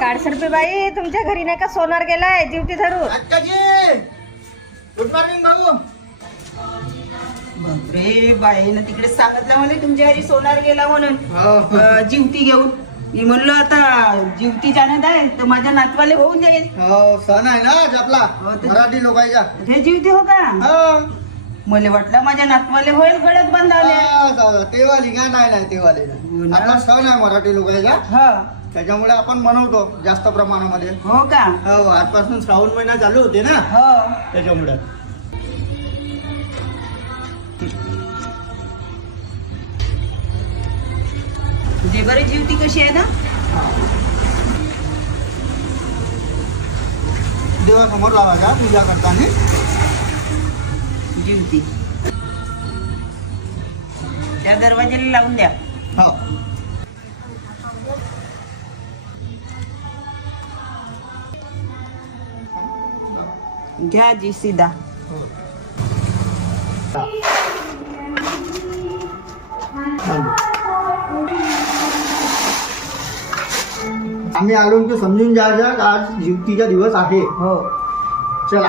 काडसरपे बाई तुमच्या घरी नाही का सोनार गेलाय जीवती धरून. गुड मॉर्निंग भाऊ. बापरे बाईनं तिकडे सांगितलं मला तुमच्या घरी सोनार गेला म्हणून जीवती घेऊन. मी म्हणलो आता जीवती जाण्यात आहे तर माझ्या नातवाले होऊन जाईल. हो सण आहे ना आज आपला मराठी लोकांचा. हे जीवती हो का? मला वाटलं माझ्या नातवाले होईल गळ्यात बांधावले. तेवाली का नाही तेवाली नाही. आपला सण आहे मराठी लोकांचा त्याच्यामुळे आपण मनवतो जास्त प्रमाणामध्ये. हो का? हो आजपासून श्रावण महिना चालू होते ना त्याच्यामुळे. जे बरे जीवती कशी आहे ना? देवासमोर लावायचा पूजा करताना जीवती त्या दरवाजाला लावून द्या. हो घ्या जी सीधा. आम्ही आलो की समजून जायचं आज जीवतीचा दिवस आहे. हो चला